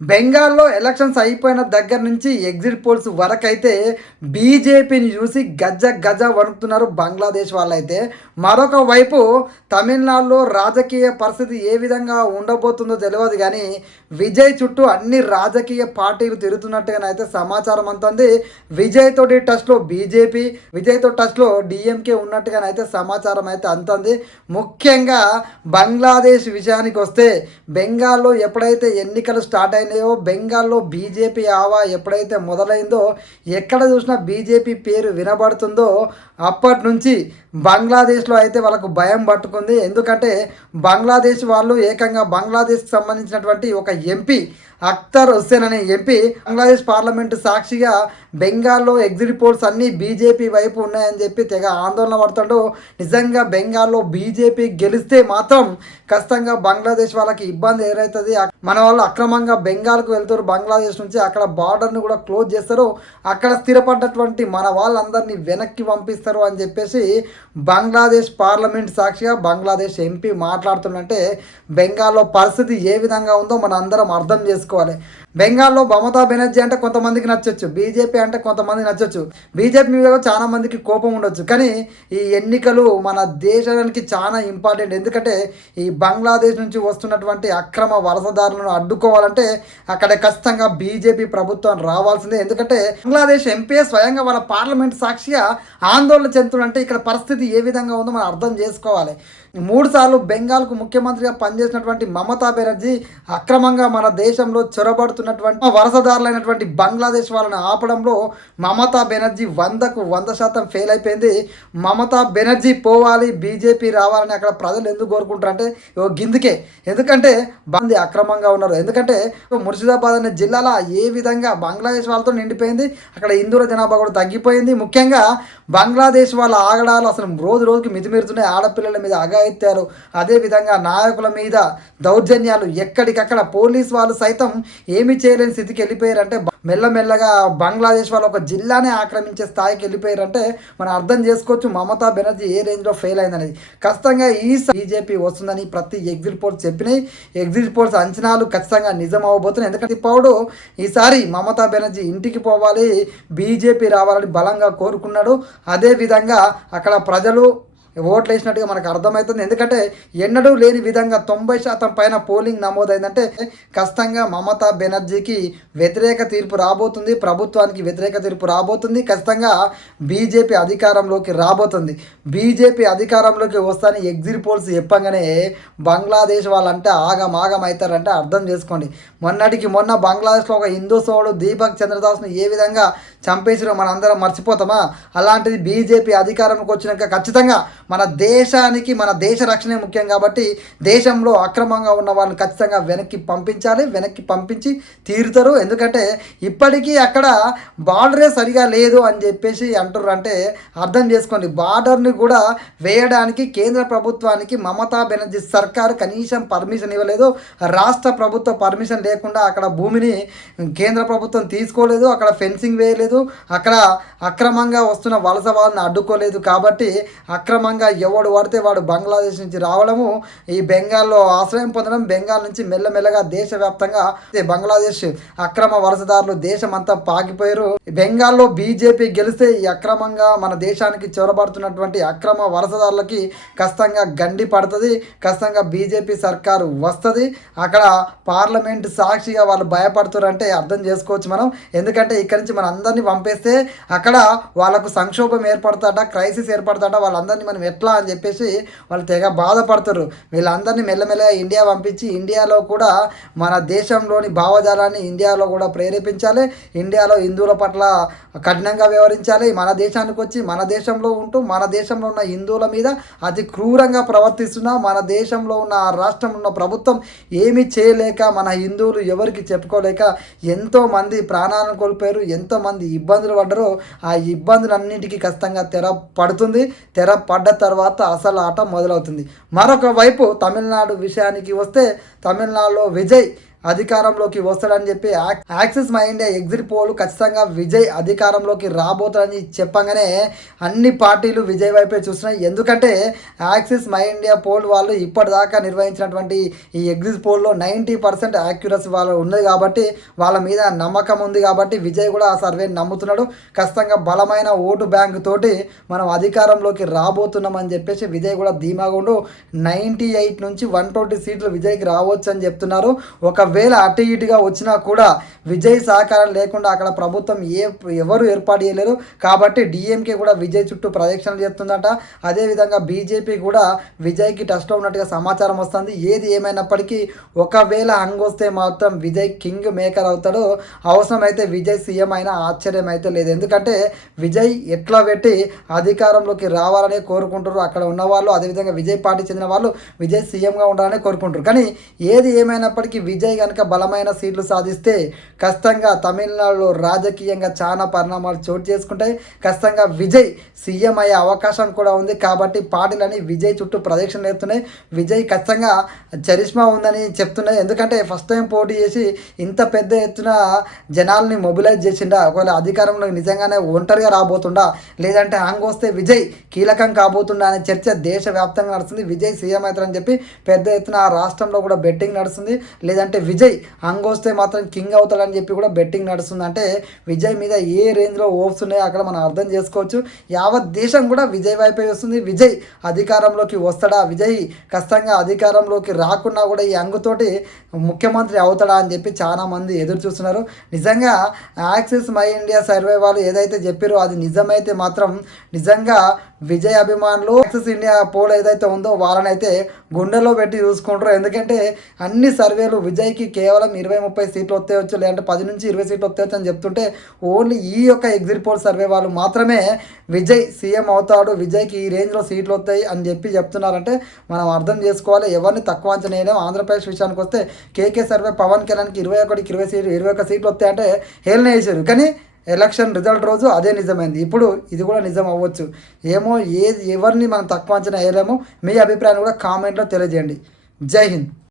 బెంగాల్‌లో ఎలక్షన్స్ అయిపోయిన దగ్గర నుంచి ఎగ్జిట్ పోల్స్ వరకైతే బీజేపీని చూసి గజ గజ వణుకుతున్నారు బంగ్లాదేశ్ వాళ్ళైతే. మరొక వైపు తమిళనాడులో రాజకీయ పరిస్థితి ఏ విధంగా ఉండబోతుందో తెలవదు గానీ, విజయ్ చుట్టూ అన్ని రాజకీయ పార్టీలు తిరుగుతున్నట్టుగానైతే సమాచారం అందుతుంది. విజయ్ తోటి టచ్‌లో బీజేపీ, విజయ్‌తో టచ్‌లో డీఎంకే ఉన్నట్టుగానైతే సమాచారం అయితే అందుతుంది. ముఖ్యంగా బంగ్లాదేశ్ విషయానికొస్తే బెంగాల్‌లో ఎప్పుడైతే ఎన్నికలు స్టార్ట్ అయినాయో, బెంగాల్‌లో బీజేపీ హవా ఎప్పుడైతే మొదలైందో, ఎక్కడ చూసినా బీజేపీ పేరు వినబడుతుందో అప్పటి నుంచి బంగ్లాదేశ్‌లో అయితే వాళ్ళకు భయం పట్టుకుంది. ఎందుకంటే బంగ్లాదేశ్ వాళ్ళు ఏకంగా బంగ్లాదేశ్‌కి సంబంధించినటువంటి ఒక ఎంపీ అఖ్తర్ హుస్సేన్ అనే ఎంపీ బంగ్లాదేశ్ పార్లమెంటు సాక్షిగా బెంగాల్లో ఎగ్జిట్ పోల్స్ అన్నీ బీజేపీ వైపు ఉన్నాయని చెప్పి తెగ ఆందోళన పడుతుండు. నిజంగా బెంగాల్లో బీజేపీ గెలిస్తే మాత్రం ఖచ్చితంగా బంగ్లాదేశ్ వాళ్ళకి ఇబ్బంది ఎదురవుతుంది. మన వాళ్ళు అక్రమంగా బెంగాల్కు వెళ్తారు, బంగ్లాదేశ్ నుంచి అక్కడ బార్డర్ని కూడా క్లోజ్ చేస్తారు, అక్కడ స్థిరపడ్డటువంటి మన వాళ్ళందరినీ వెనక్కి పంపిస్తారు అని చెప్పేసి బంగ్లాదేశ్ పార్లమెంట్ సాక్షిగా బంగ్లాదేశ్ ఎంపీ మాట్లాడుతుందంటే బెంగాల్లో పరిస్థితి ఏ విధంగా ఉందో మనం అందరం అర్థం చేసుకోవాలి. బెంగాల్లో మమతా బెనర్జీ అంటే కొంతమందికి నచ్చొచ్చు, బీజేపీ అంటే కొంతమందికి నచ్చొచ్చు, బీజేపీ మీద చాలా మందికి కోపం ఉండొచ్చు. కానీ ఈ ఎన్నికలు మన దేశానికి చాలా ఇంపార్టెంట్. ఎందుకంటే ఈ బంగ్లాదేశ్ నుంచి వస్తున్నటువంటి అక్రమ వలసదారులను అడ్డుకోవాలంటే అక్కడ ఖచ్చితంగా బీజేపీ ప్రభుత్వం రావాల్సిందే. ఎందుకంటే బంగ్లాదేశ్ ఎంపీ స్వయంగా వాళ్ళ పార్లమెంట్ సాక్షిగా ఆందోళన చెందుతుందంటే ఇక్కడ పరిస్థితి ఏ విధంగా ఉందో మనం అర్థం చేసుకోవాలి. 3 సార్లు బెంగాల్కు ముఖ్యమంత్రిగా పనిచేసినటువంటి మమతా బెనర్జీ అక్రమంగా మన దేశంలో చొరబడుతున్నటువంటి వలసదారులైనటువంటి బంగ్లాదేశ్ వాళ్ళని ఆపడంలో మమతా బెనర్జీ 100% ఫెయిల్ అయిపోయింది. మమతా బెనర్జీ పోవాలి, బీజేపీ రావాలని అక్కడ ప్రజలు ఎందుకు కోరుకుంటారంటే గిందుకే. ఎందుకంటే బంది అక్రమంగా ఉన్నారు. ఎందుకంటే ముర్షిదాబాద్ అనే జిల్లాలో ఏ విధంగా బంగ్లాదేశ్ వాళ్ళతో నిండిపోయింది, అక్కడ హిందువుల జనాభా కూడా తగ్గిపోయింది. ముఖ్యంగా బంగ్లాదేశ్ వాళ్ళ ఆగడాలు అసలు రోజు రోజుకి మితిమీరుతున్నాయి. ఆడపిల్లల మీద అఘాయిత్యాలు, అదేవిధంగా నాయకుల మీద దౌర్జన్యాలు, ఎక్కడికక్కడ పోలీస్ వాళ్ళు సైతం ఏమీ చేయలేని స్థితికి వెళ్ళిపోయారంటే మెల్లమెల్లగా బంగ్లాదేశ్ వాళ్ళు ఒక జిల్లానే ఆక్రమించే స్థాయికి వెళ్ళిపోయారంటే మనం అర్థం చేసుకోవచ్చు మమతా బెనర్జీ ఏ రేంజ్లో ఫెయిల్ అయిందనేది. ఖచ్చితంగా ఈ బీజేపీ వస్తుందని ప్రతి ఎగ్జిట్ పోల్స్ చెప్పినాయి. ఎగ్జిట్ పోల్స్ అంచనాలు ఖచ్చితంగా నిజం అవ్వబోతున్నాయి. ఎందుకంటే ఇప్పుడు ఈసారి మమతా బెనర్జీ ఇంటికి పోవాలి, బీజేపీ రావాలని బలంగా కోరుకున్నాడు. అదేవిధంగా అక్కడ ప్రజలు ఓట్లు వేసినట్టుగా మనకు అర్థమవుతుంది. ఎందుకంటే ఎన్నడూ లేని విధంగా 90% పైన పోలింగ్ నమోదైందంటే ఖచ్చితంగా మమతా బెనర్జీకి వ్యతిరేక తీర్పు రాబోతుంది, ప్రభుత్వానికి వ్యతిరేక తీర్పు రాబోతుంది. ఖచ్చితంగా బీజేపీ అధికారంలోకి రాబోతుంది. బీజేపీ అధికారంలోకి వస్తాని ఎగ్జిట్ పోల్స్ చెప్పగానే బంగ్లాదేశ్ వాళ్ళంటే ఆగం అవుతారంటే అర్థం చేసుకోండి. మొన్నటికి మొన్న బంగ్లాదేశ్లో ఒక హిందూ సోడు దీపక్ చంద్రదాస్ను ఏ విధంగా చంపేసిరో మనందరం మర్చిపోతామా? అలాంటిది బీజేపీ అధికారంలోకి వచ్చినాక ఖచ్చితంగా మన దేశానికి మన దేశ రక్షణే ముఖ్యం కాబట్టి దేశంలో అక్రమంగా ఉన్న వాళ్ళని ఖచ్చితంగా వెనక్కి పంపించాలి, వెనక్కి పంపించి తీరుతారు. ఎందుకంటే ఇప్పటికీ అక్కడ బార్డరే సరిగా లేదు అని చెప్పేసి అంటారు. అంటే అర్థం చేసుకోండి, బార్డర్ని కూడా వేయడానికి కేంద్ర ప్రభుత్వానికి మమతా బెనర్జీ సర్కారు కనీసం పర్మిషన్ ఇవ్వలేదు. రాష్ట్ర ప్రభుత్వ పర్మిషన్ లేకుండా అక్కడ భూమిని కేంద్ర ప్రభుత్వం తీసుకోలేదు, అక్కడ ఫెన్సింగ్ వేయలేదు, అక్కడ అక్రమంగా వస్తున్న వలస వాళ్ళని అడ్డుకోలేదు. కాబట్టి అక్రమంగా ఎవడు పడితే వాడు బంగ్లాదేశ్ నుంచి రావడము, ఈ బెంగాల్లో ఆశ్రయం పొందడం, బెంగాల్ నుంచి మెల్లమెల్లగా దేశవ్యాప్తంగా బంగ్లాదేశ్ అక్రమ వలసదారులు దేశమంతా పాకిపోయారు. బెంగాల్లో బీజేపీ గెలిస్తే ఈ అక్రమంగా మన దేశానికి చొరబడుతున్నటువంటి అక్రమ వలసదారులకి ఖచ్చితంగా గండి పడుతుంది. ఖచ్చితంగా బీజేపీ సర్కారు వస్తుంది. అక్కడ పార్లమెంట్ సాక్షిగా వాళ్ళు భయపడుతారంటే అర్థం చేసుకోవచ్చు మనం. ఎందుకంటే ఇక్కడి నుంచి మన అందరినీ పంపేస్తే అక్కడ వాళ్ళకు సంక్షోభం ఏర్పడుతుందట, క్రైసిస్ ఏర్పడుతుందట. వాళ్ళందరినీ మనం ఎట్లా అని చెప్పేసి వాళ్ళు తెగ బాధపడతారు. వీళ్ళందరినీ మెల్లమెల్లగా ఇండియా పంపించి ఇండియాలో కూడా మన దేశంలోని భావజాలాన్ని ఇండియాలో కూడా ప్రేరేపించాలి. ఇండియాలో హిందువుల పట్ల కఠినంగా వ్యవహరించాలి. మన దేశానికి వచ్చి మన దేశంలో ఉంటూ మన దేశంలో ఉన్న హిందువుల మీద అతి క్రూరంగా ప్రవర్తిస్తున్నా మన దేశంలో ఉన్న రాష్ట్రంలో ఉన్న ప్రభుత్వం ఏమీ చేయలేక మన హిందువులు ఎవరికి చెప్పుకోలేక ఎంతోమంది ప్రాణాలను కోల్పోయారు, ఎంతోమంది ఇబ్బందులు పడ్డారు. ఆ ఇబ్బందులన్నింటికీ ఖచ్చితంగా తెర పడుతుంది. తెర పడ్డ తర్వాత అసలు ఆట మొదలవుతుంది. మరొక వైపు తమిళనాడు విషయానికి వస్తే తమిళనాడులో విజయ్ అధికారంలోకి వస్తాడని చెప్పి axis my India exit poll ఖచ్చితంగా విజయ్ అధికారంలోకి రాబోతాడని చెప్పగానే అన్ని పార్టీలు విజయ్ వైపే చూస్తున్నాయి. ఎందుకంటే యాక్సిస్ మై ఇండియా పోల్ వాళ్ళు ఇప్పటిదాకా నిర్వహించినటువంటి ఈ ఎగ్జిట్ పోల్లో 90% యాక్యురసీ వాళ్ళు ఉన్నది కాబట్టి వాళ్ళ మీద నమ్మకం ఉంది కాబట్టి విజయ్ కూడా ఆ సర్వేని నమ్ముతున్నాడు. ఖచ్చితంగా బలమైన ఓటు బ్యాంక్ తోటి మనం అధికారంలోకి రాబోతున్నామని చెప్పేసి విజయ్ కూడా ధీమాగా ఉండు 98 నుంచి 120 సీట్లు విజయ్కి రావచ్చు అని చెప్తున్నారు. ఒకవేళ అటు ఇటుగా వచ్చినా కూడా విజయ్ సహకారం లేకుండా అక్కడ ప్రభుత్వం ఎవరు ఏర్పాటు చేయలేరు కాబట్టి డిఎంకే కూడా విజయ్ చుట్టూ ప్రదక్షిణలు చేస్తుందట. అదేవిధంగా బీజేపీ కూడా విజయ్కి టచ్లో ఉన్నట్టుగా సమాచారం వస్తుంది. ఏది ఏమైనప్పటికీ ఒకవేళ హంగొస్తే మాత్రం విజయ్ కింగ్ మేకర్ అవుతాడు. అవసరమైతే విజయ్ సీఎం అయినా ఆశ్చర్యం అయితే లేదు. ఎందుకంటే విజయ్ ఎట్లా పెట్టి అధికారంలోకి రావాలని కోరుకుంటారు అక్కడ ఉన్న వాళ్ళు. అదేవిధంగా విజయ్ పార్టీ చెందిన వాళ్ళు విజయ్ సీఎంగా ఉండాలని కోరుకుంటారు. కానీ ఏది ఏమైనప్పటికీ విజయ్ కనుక బలమైన సీట్లు సాధిస్తే ఖచ్చితంగా తమిళనాడులో రాజకీయంగా చాలా పరిణామాలు చోటు చేసుకుంటాయి. ఖచ్చితంగా విజయ్ సీఎం అయ్యే అవకాశం కూడా ఉంది. కాబట్టి పార్టీలని విజయ్ చుట్టూ ప్రదక్షిణ చేస్తున్నాయి. విజయ్ ఖచ్చితంగా చరిష్మా ఉందని చెప్తున్నాయి. ఎందుకంటే ఫస్ట్ టైం పోటీ చేసి ఇంత పెద్ద ఎత్తున జనాల్ని మొబిలైజ్ చేసిండా, ఒకవేళ అధికారంలో నిజంగానే ఒంటరిగా రాబోతుండా, లేదంటే హంగ్ వస్తే విజయ్ కీలకం కాబోతుండా అనే చర్చ దేశవ్యాప్తంగా నడుస్తుంది. విజయ్ సీఎం అవుతారని చెప్పి పెద్ద ఎత్తున ఆ రాష్ట్రంలో కూడా బెట్టింగ్ నడుస్తుంది. లేదంటే విజయ్ హంగ్ వస్తే మాత్రం కింగ్ అవుతాడని చెప్పి కూడా బెట్టింగ్ నడుస్తుంది. అంటే విజయ్ మీద ఏ రేంజ్లో ఓప్స్ ఉన్నాయో అక్కడ మనం అర్థం చేసుకోవచ్చు. యావత్ దేశం కూడా విజయ్ వైపే వస్తుంది. విజయ్ అధికారంలోకి వస్తాడా, విజయ్ ఖచ్చితంగా అధికారంలోకి రాకున్నా కూడా ఈ హంగుతోటి ముఖ్యమంత్రి అవుతాడా అని చెప్పి చాలామంది ఎదురు చూస్తున్నారు. నిజంగా యాక్సిస్ మై ఇండియా సర్వే వాళ్ళు ఏదైతే చెప్పారో అది నిజమైతే మాత్రం నిజంగా విజయ్ అభిమానులు యాక్సిస్ ఇండియా పోల్ ఏదైతే ఉందో వాళ్ళనైతే గుండెలో పెట్టి చూసుకుంటారు. ఎందుకంటే అన్ని సర్వేలు విజయ్కి కేవలం 20-30 సీట్లు వస్తాయొచ్చు, లేదంటే 10 నుంచి 20 సీట్లు వస్తాయొచ్చు అని చెప్తుంటే ఓన్లీ ఈ యొక్క ఎగ్జిట్ పోల్ సర్వే వాళ్ళు మాత్రమే విజయ్ సీఎం అవుతాడు, విజయ్కి ఈ రేంజ్లో సీట్లు వస్తాయి అని చెప్పి చెప్తున్నారంటే మనం అర్థం చేసుకోవాలి. ఎవరిని తక్కువ అంచనా వేయలేం. ఆంధ్రప్రదేశ్ విషయానికి వస్తే కేకే సర్వే పవన్ కళ్యాణ్కి 21 సీట్లు వస్తాయంటే హేళన వేసారు. కానీ ఎలక్షన్ రిజల్ట్ రోజు అదే నిజమైంది. ఇప్పుడు ఇది కూడా నిజం అవ్వచ్చు. ఏమో ఎవరిని మనం తక్కువ అంచనా వేయలేమో. మీ అభిప్రాయాన్ని కూడా కామెంట్లో తెలియజేయండి. జై హింద్.